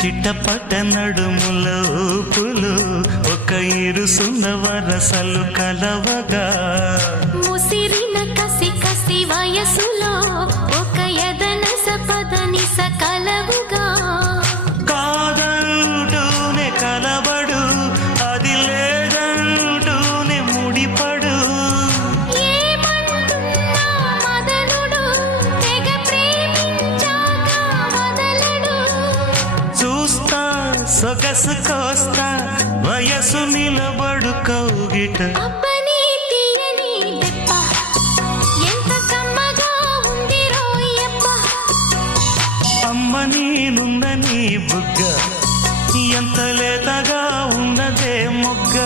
చిట్టపట నడుముల ఊపులు ఒక ఇరుసున్న వరసలు కలవగా ముసిరిన కసి కసి వయసులో ఒక యదన సపదని సకలవుగా కాదంటూనే కలబడు అది లేదంటూనే ముడిపడు ఏమంటున్నా మదనుడు తెగ ప్రేమించాక వదలడు చూస్తా సొగసు కోస్తా వయసు నిలబడు కౌగిట అబ్బని తీయని దెబ్బ ఎంత కమ్మగా ఉంది రోయప్ప అమ్మ నేనున్న నీ బుగ్గ ఎంత లేతగా ఉన్నదే మొగ్గ